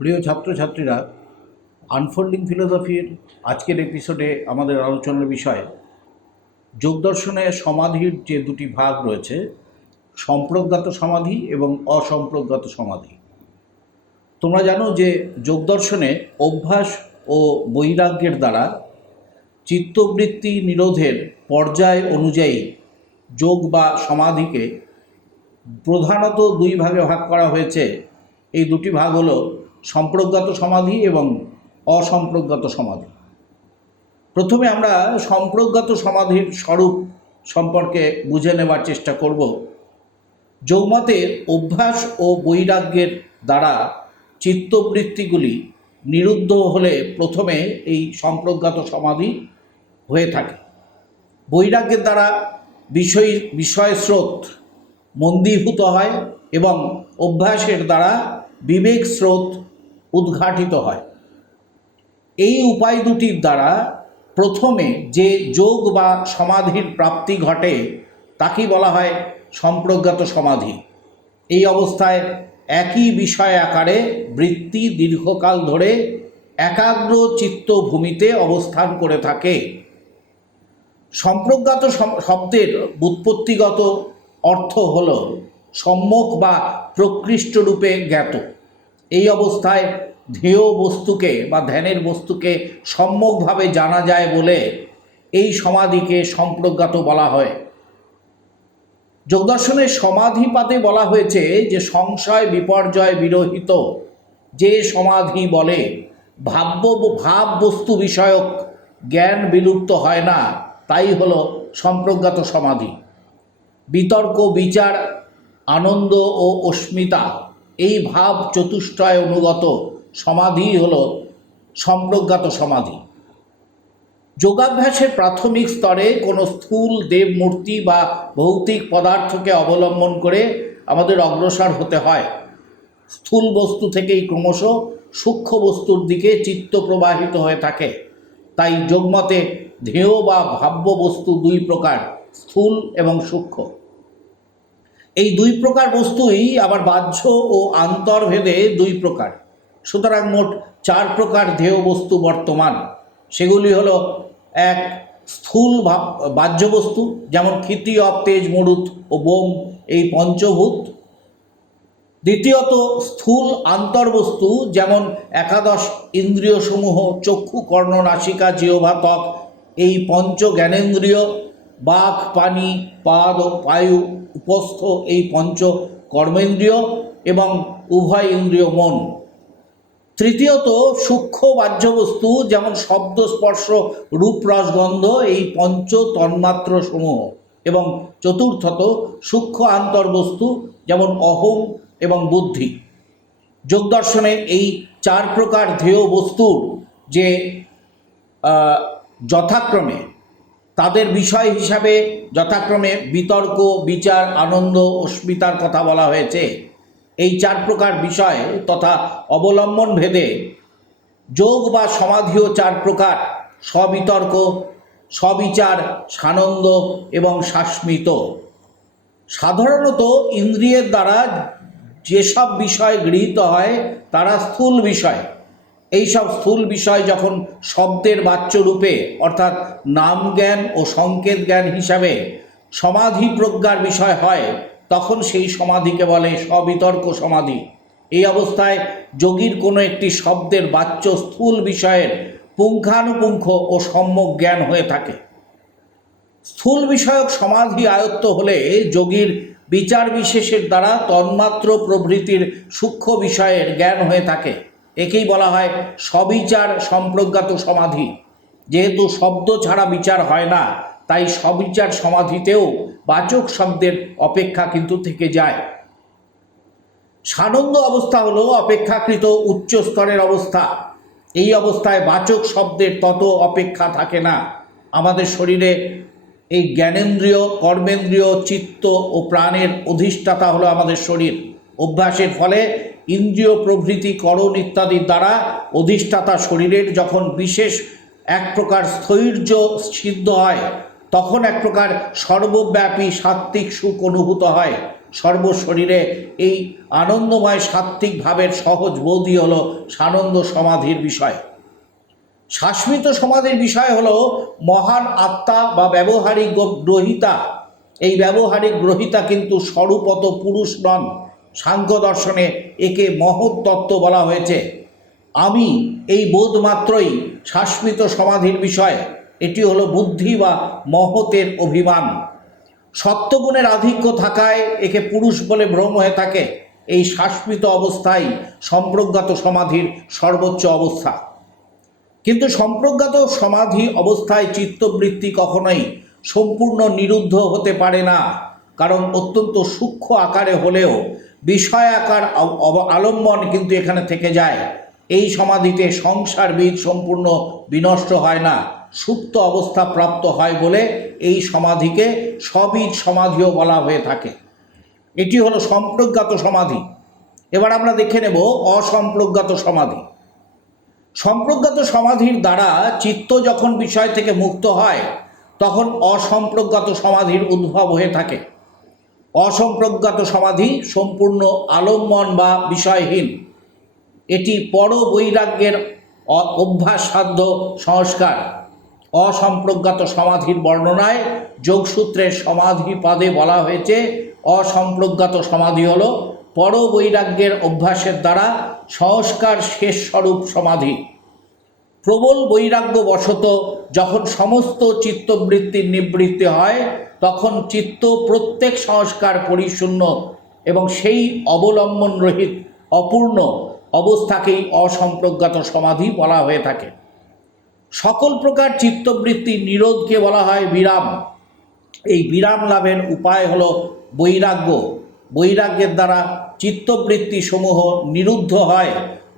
প্রিয় ছাত্রছাত্রীরা আনফোল্ডিং ফিলোসফির আজকের এপিসোডে আমাদের আলোচনার বিষয় যোগদর্শনে সমাধির যে দুটি ভাগ রয়েছে, সম্প্রজ্ঞাত সমাধি এবং অসম্প্রজ্ঞাত সমাধি। তোমরা জানো যে যোগদর্শনে অভ্যাস ও বৈরাগ্যের দ্বারা চিত্তবৃত্তি নিরোধের পর্যায় অনুযায়ী যোগ বা সমাধিকে প্রধানত দুই ভাগে ভাগ করা হয়েছে। এই দুটি ভাগ হলো সম্প্রজ্ঞাত সমাধি এবং অসম্প্রজ্ঞাত সমাধি। প্রথমে আমরা সম্প্রজ্ঞাত সমাধির স্বরূপ সম্পর্কে বুঝে নেবার চেষ্টা করব। যৌমতে অভ্যাস ও বৈরাগ্যের দ্বারা চিত্তবৃত্তিগুলি নিরুদ্ধ হলে প্রথমে এই সম্প্রজ্ঞাত সমাধি হয়ে থাকে। বৈরাগ্যের দ্বারা বিষয় বিষয় স্রোত মন্দীভূত হয় এবং অভ্যাসের দ্বারা বিবেক স্রোত উদ্ঘাটিত হয়। এই উপায় দুটির দ্বারা প্রথমে যে যোগ বা সমাধির প্রাপ্তি ঘটে, তাকেই বলা হয় সম্প্রজ্ঞাত সমাধি। এই অবস্থায় একই বিষয় আকারে বৃত্তি দীর্ঘকাল ধরে একাগ্র চিত্তভূমিতে অবস্থান করে থাকে। সম্প্রজ্ঞাত শব্দের বুৎপত্তিগত অর্থ হল সম্যক বা প্রকৃষ্ট রূপে জ্ঞাত। এই অবস্থায় ধ্যেয় বস্তুকে বা ধ্যানের বস্তুকে সম্যকভাবে জানা যায় বলে এই সমাধিকে সম্প্রজ্ঞাত বলা হয়। যোগদর্শনের সমাধিপাতে বলা হয়েছে যে সংশয় বিপর্যয় বিরহিত, যে সমাধি বলে ভাব্য ভাব বস্তু বিষয়ক জ্ঞান বিলুপ্ত হয় না, তাই হলো সম্প্রজ্ঞাত সমাধি। বিতর্ক, বিচার, আনন্দ ও অস্মিতা, এই ভাব চতুষ্টয় অনুগত। সমাধি হল সম্প্রজ্ঞাত সমাধি। যোগাভ্যাসের প্রাথমিক স্তরে কোনো স্থূল দেবমূর্তি বা ভৌতিক পদার্থকে অবলম্বন করে আমাদের অগ্রসর হতে হয়। স্থূল বস্তু থেকেই ক্রমশ সূক্ষ্ম বস্তুর দিকে চিত্ত প্রবাহিত হয়ে থাকে। তাই যোগমতে ধ্যেয় বা ভাব্য বস্তু দুই প্রকার, স্থূল এবং সূক্ষ্ম। এই দুই প্রকার বস্তুই আবার বাহ্য ও আন্তর্ভেদে দুই প্রকার। সুতরাং মোট চার প্রকার ধ্যেয় বস্তু বর্তমান। সেগুলি হলো, এক, স্থূল বাহ্য বস্তু, যেমন ক্ষিতি তেজ মরুত ও বোম, এই পঞ্চভূত। দ্বিতীয়ত, স্থূল আন্তর্বস্তু যেমন একাদশ ইন্দ্রিয়সমূহ, চক্ষু, কর্ণ, নাসিকা, জিহ্বা এই পঞ্চ জ্ঞানেন্দ্রিয় বাক পানি, পাদ পায়ু উপস্থ এই পঞ্চ কর্মেন্দ্রিয় এবং উভয় ইন্দ্রিয় মন। তৃতীয়ত, সূক্ষ্ম বাহ্যবস্তু যেমন শব্দ, স্পর্শ রূপ রসগন্ধ এই পঞ্চ তন্মাত্র সমূহ। এবং চতুর্থত, সূক্ষ্ম আন্তর্বস্তু যেমন অহং এবং বুদ্ধি। যোগদর্শনে এই চার প্রকার ধ্যেয় বস্তুর যে যথাক্রমে তাদের বিষয় হিসাবে যথাক্রমে বিতর্ক, বিচার, আনন্দ, অস্মিতার কথা বলা হয়েছে। এই চার প্রকার বিষয় তথা অবলম্বন ভেদে যোগ বা সমাধিও চার প্রকার, সবিতর্ক, সবিচার, সানন্দ এবং শাস্মিত। সাধারণত ইন্দ্রিয়ের দ্বারা যেসব বিষয় গৃহীত হয়, তারা স্থূল বিষয়। এইসব স্থূল বিষয় যখন শব্দের বাচ্য রূপে, অর্থাৎ নাম জ্ঞান ও সংকেত জ্ঞান হিসাবে সমাধি প্রজ্ঞার বিষয় হয়, তখন সেই সমাধিকে বলে সবিতর্ক সমাধি। এই অবস্থায় যোগীর কোনো একটি শব্দের বাচ্য স্থূল বিষয়ের পুঙ্খানুপুঙ্খ ও সম্যক জ্ঞান হয়ে থাকে। স্থূল বিষয়ক সমাধি আয়ত্ত হলে যোগীর বিচার বিশেষের দ্বারা তন্মাত্র প্রভৃতির সূক্ষ্ম বিষয়ের জ্ঞান হয়ে থাকে। একেই বলা হয় সবিচার সম্প্রজ্ঞাত সমাধি। যেহেতু শব্দ ছাড়া বিচার হয় না, তাই সবিচার সমাধিতেও বাচক শব্দের অপেক্ষা কিন্তু থেকে যায়। সানন্দ অবস্থা হলো অপেক্ষাকৃত উচ্চ স্তরের অবস্থা। এই অবস্থায় বাচক শব্দের তত অপেক্ষা থাকে না। আমাদের শরীরে এই জ্ঞানেন্দ্রিয়, কর্মেন্দ্রীয়, চিত্ত ও প্রাণের অধিষ্ঠাতা হলো আমাদের শরীর। অভ্যাসের ফলে ইন্দ্রিয় প্রভৃতি করণ ইত্যাদির দ্বারা অধিষ্ঠাতা শরীরের যখন বিশেষ এক প্রকার স্থৈর্য সিদ্ধ হয়, তখন এক প্রকার সর্বব্যাপী সাত্ত্বিক সুখ অনুভূত হয়। সর্বশরীরে এই আনন্দময় সাত্ত্বিক ভাবের সহজ বোধই হল সানন্দ সমাধির বিষয়। শাশ্বিত সমাধির বিষয় হল মহান আত্মা বা ব্যবহারিক গ্রহিতা। এই ব্যবহারিক গ্রহিতা কিন্তু স্বরূপত পুরুষ নন। সাংখ্য দর্শনে একে মহৎ তত্ত্ব বলা হয়েছে। আমি এই বোধ মাত্রই শাশ্বিত সমাধির বিষয়, এটি হলো বুদ্ধি বা মহতের অভিমান। সত্যগুণের আধিক্য থাকায় একে পুরুষ বলে ভ্রম হয়ে থাকে। এই শাশ্বিত অবস্থাই সম্প্রজ্ঞাত সমাধির সর্বোচ্চ অবস্থা। কিন্তু সম্প্রজ্ঞাত সমাধি অবস্থায় চিত্তবৃত্তি কখনোই সম্পূর্ণ নিরুদ্ধ হতে পারে না, কারণ অত্যন্ত সূক্ষ্ম আকারে হলেও বিষয় আকার অব- আলম্বন কিন্তু এখানে থেকে যায়। এই সমাধিতে সংসার বীজ সম্পূর্ণ বিনষ্ট হয় না, সুপ্ত অবস্থা প্রাপ্ত হয় বলে এই সমাধিকে সবীজ সমাধিও বলা হয়ে থাকে। এটি হলো সম্প্রজ্ঞাত সমাধি। এবার আমরা দেখে নেব অসম্প্রজ্ঞাত সমাধি। সম্প্রজ্ঞাত সমাধির দ্বারা চিত্ত যখন বিষয় থেকে মুক্ত হয়, তখন অসম্প্রজ্ঞাত সমাধির উদ্ভব হয়ে থাকে। অসম্প্রজ্ঞাত সমাধি, সম্পূর্ণ আলম্বন বা বিষয়হীন। এটি পর বৈরাগ্যের অ- অভ্যাসাধ্য সংস্কার। অসম্প্রজ্ঞাত সমাধির বর্ণনায় যোগসূত্রের সমাধি পাদে বলা হয়েছে, অসম্প্রজ্ঞাত সমাধি হল পর বৈরাগ্যের অভ্যাসের দ্বারা সংস্কার শেষ স্বরূপ সমাধি। প্রবল বৈরাগ্য বশত যখন সমস্ত চিত্তবৃত্তির নিবৃত্তি হয়, তখন চিত্ত প্রত্যেক সংস্কার পরিশূন্য এবং সেই অবলম্বন রহিত অপূর্ণ অবস্থাকেই অসম্প্রজ্ঞাত সমাধি বলা হয়ে থাকে। সকল প্রকার চিত্তবৃত্তি নিরোধকে বলা হয় বিরাম। এই বিরাম লাভের উপায় হল বৈরাগ্য। বৈরাগ্যের দ্বারা চিত্তবৃত্তি সমূহ নিরুদ্ধ হয়।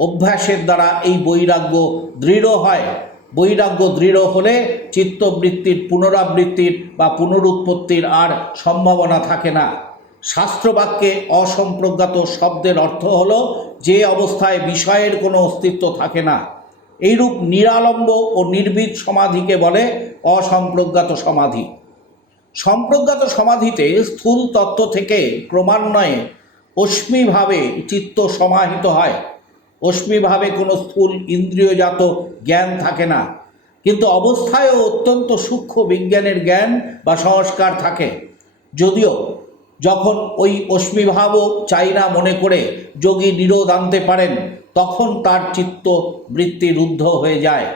অভ্যাসের দ্বারা এই বৈরাগ্য দৃঢ় হয়। বৈরাগ্য দৃঢ় হলে চিত্তবৃত্তির পুনরাবৃত্তির বা পুনরুৎপত্তির আর সম্ভাবনা থাকে না। শাস্ত্রবাক্যে অসম্প্রজ্ঞাত শব্দের অর্থ হল যে অবস্থায় বিষয়ের কোনো অস্তিত্ব থাকে না। এইরূপ নিরালম্ব ও নির্বিদ সমাধিকে বলে অসম্প্রজ্ঞাত সমাধি। সম্প্রজ্ঞাত সমাধিতে স্থূল তত্ত্ব থেকে ক্রমান্বয়ে অশ্মিভাবে চিত্ত সমাহিত হয়। অশ্মিভাবে কোনো স্থূল ইন্দ্রিয়জাত জ্ঞান থাকে না। কিন্তু অবস্থায়ও অত্যন্ত সূক্ষ্ম বিজ্ঞানের জ্ঞান বা সংস্কার থাকে। যদিও যখন ওই অশ্মিভাবও চাই না মনে করে যোগী নিরোধ আনতে পারেন, তখন তার চিত্ত বৃত্তি রুদ্ধ হয়ে যায়।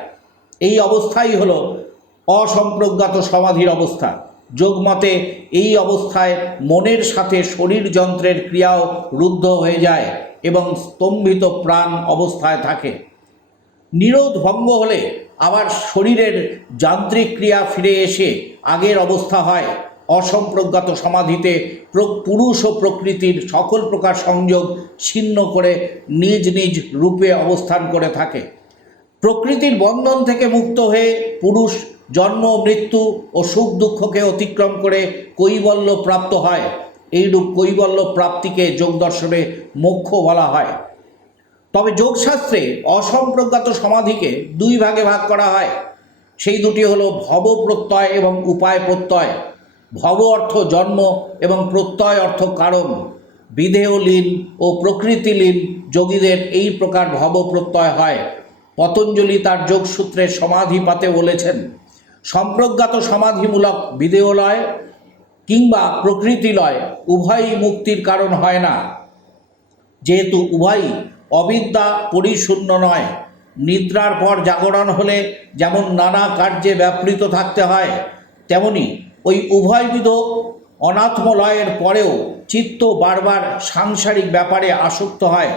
এই অবস্থাই হলো অসম্প্রজ্ঞাত সমাধির অবস্থা। যোগমতে এই অবস্থায় মনের সাথে শরীর যন্ত্রের ক্রিয়াও রুদ্ধ হয়ে যায়। এবং স্তম্ভিত প্রাণ অবস্থায় থাকে। নিরোধ ভঙ্গ হলে আবার শরীরের যান্ত্রিক ক্রিয়া ফিরে এসে আগের অবস্থা হয়। অসম্প্রজ্ঞাত সমাধিতে পুরুষ ও প্রকৃতির সকল প্রকার সংযোগ ছিন্ন করে নিজ নিজ রূপে অবস্থান করে থাকে। প্রকৃতির বন্ধন থেকে মুক্ত হয়ে পুরুষ জন্ম, মৃত্যু ও সুখ দুঃখকে অতিক্রম করে কৈবল্য প্রাপ্ত হয়। এইরূপ কৈবল্য প্রাপ্তিকে যোগ দর্শনে মোক্ষ বলা হয়। তবে যোগশাস্ত্রে অসম্প্রজ্ঞাত সমাধিকে দুই ভাগে ভাগ করা হয়। সেই দুটি হলো ভব প্রত্যয় এবং উপায় প্রত্যয়। ভব অর্থ জন্ম এবং প্রত্যয় অর্থ কারণ। বিধেয় লীন ও প্রকৃতিলীন যোগীদের এই প্রকার ভব প্রত্যয় হয়। পতঞ্জলি তার যোগসূত্রের সমাধিপাতে বলেছেন। সম্প্রজ্ঞাত সমাধিমূলক বিধেয়লয় কিংবা প্রকৃতিলয় উভয়ই মুক্তির কারণ হয় না। যেহেতু উভয়ই অবিদ্যা পরিশূন্য নয়, নিদ্রার পর জাগরণ হলে যেমন নানা কার্যে ব্যাপৃত থাকতে হয়, তেমনি ওই উভয়বিধ অনাত্মলয়ের পরেও চিত্ত বারবার সাংসারিক ব্যাপারে আসক্ত হয়।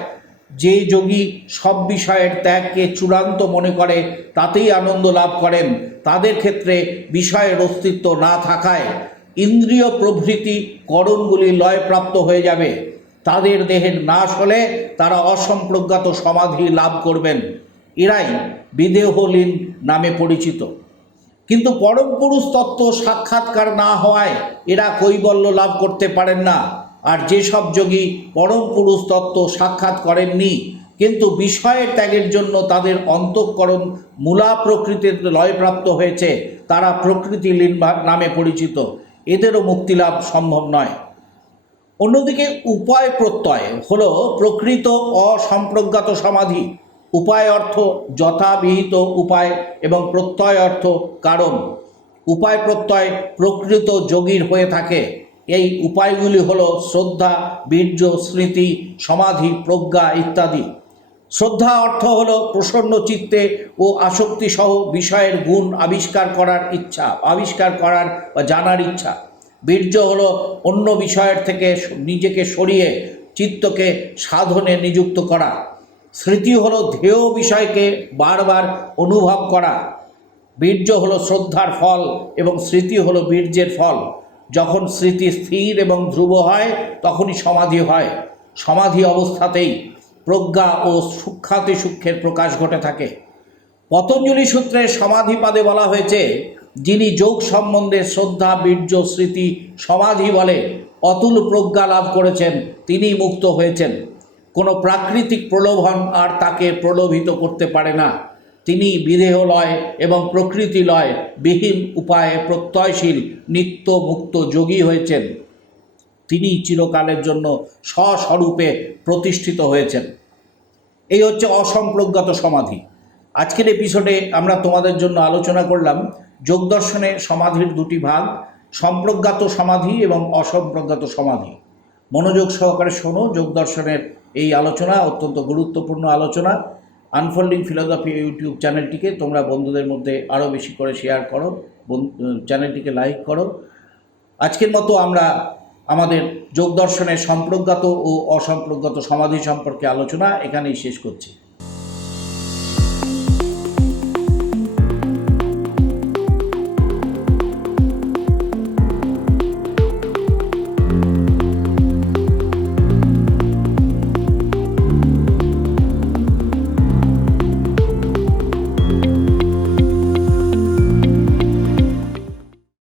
যে যোগী সব বিষয়ের ত্যাগকে চূড়ান্ত মনে করে, তাতেই আনন্দ লাভ করেন। তাদের ক্ষেত্রে বিষয়ের অস্তিত্ব না থাকায় ইন্দ্রিয় প্রভৃতি করণগুলি লয়প্রাপ্ত হয়ে যাবে। তাদের দেহের নাশ হলে তারা অসম্প্রজ্ঞাত সমাধি লাভ করবেন। এরাই বিদেহলীন নামে পরিচিত। কিন্তু পরম পুরুষ তত্ত্ব সাক্ষাৎকার না হওয়ায় এরা কৈবল্য লাভ করতে পারেন না। আর যেসব যোগী পরম পুরুষ তত্ত্ব সাক্ষাৎ করেননি, কিন্তু বিষয়ের ত্যাগের জন্য তাদের অন্তঃকরণ মূলা প্রকৃতির লয়প্রাপ্ত হয়েছে, তারা প্রকৃতি নামে পরিচিত। এদেরও মুক্তিলাভ সম্ভব নয়। অন্যদিকে উপায় প্রত্যয় হল প্রকৃত অসম্প্রজ্ঞাত সমাধি। উপায় অর্থ যথাবিহিত উপায় এবং প্রত্যয় অর্থ কারণ। উপায় প্রত্যয় প্রকৃত যোগীর হয়ে থাকে। এই উপায়গুলি হলো শ্রদ্ধা, বীর্য, স্মৃতি, সমাধি, প্রজ্ঞা ইত্যাদি। শ্রদ্ধা অর্থ হল প্রসন্ন চিত্তে ও আসক্তি সহ বিষয়ের গুণ আবিষ্কার করার ইচ্ছা, আবিষ্কার করার বা জানার ইচ্ছা। বীর্য হল অন্য বিষয়ের থেকে নিজেকে সরিয়ে চিত্তকে সাধনে নিযুক্ত করা। স্মৃতি হলো ধেয় বিষয়কে বারবার অনুভব করা। বীর্য হলো শ্রদ্ধার ফল এবং স্মৃতি হলো বীর্যের ফল। যখন স্মৃতি স্থির এবং ধ্রুব হয়, তখনই সমাধি হয়। সমাধি অবস্থাতেই প্রজ্ঞা ও সূক্ষাতি সূক্ষ্মের প্রকাশ ঘটে থাকে। পতঞ্জলি সূত্রে সমাধিপাদে বলা হয়েছে, যিনি যোগ সম্বন্ধে শ্রদ্ধা, বীর্য, স্মৃতি, সমাধি বলে অতুল প্রজ্ঞা লাভ করেছেন, তিনি মুক্ত হয়েছেন। কোনো প্রাকৃতিক প্রলোভন আর তাকে প্রলোভিত করতে পারে না। তিনি বিদেহ লয় এবং প্রকৃতি লয় বিহীন উপায়ে প্রত্যয়শীল, নিত্য মুক্ত যোগী হয়েছেন। তিনি চিরকালের জন্য স্বস্বরূপে প্রতিষ্ঠিত হয়েছেন। এই হচ্ছে অসম্প্রজ্ঞাত সমাধি। আজকের এপিসোডে আমরা তোমাদের জন্য আলোচনা করলাম যোগদর্শনে সমাধির দুটি ভাগ, সম্প্রজ্ঞাত সমাধি এবং অসম্প্রজ্ঞাত সমাধি। মনোযোগ সহকারে শোনো যোগদর্শনের এই আলোচনা অত্যন্ত গুরুত্বপূর্ণ আলোচনা। আনফোল্ডিং ফিলোসফি ইউটিউব চ্যানেলটিকে তোমরা বন্ধুদের মধ্যে আরও বেশি করে শেয়ার করো চ্যানেলটিকে লাইক করো। আজকের মতো আমরা আমাদের যোগদর্শনের সম্প্রজ্ঞাত ও অসম্প্রজ্ঞাত সমাধি সম্পর্কে আলোচনা এখানেই শেষ করছি।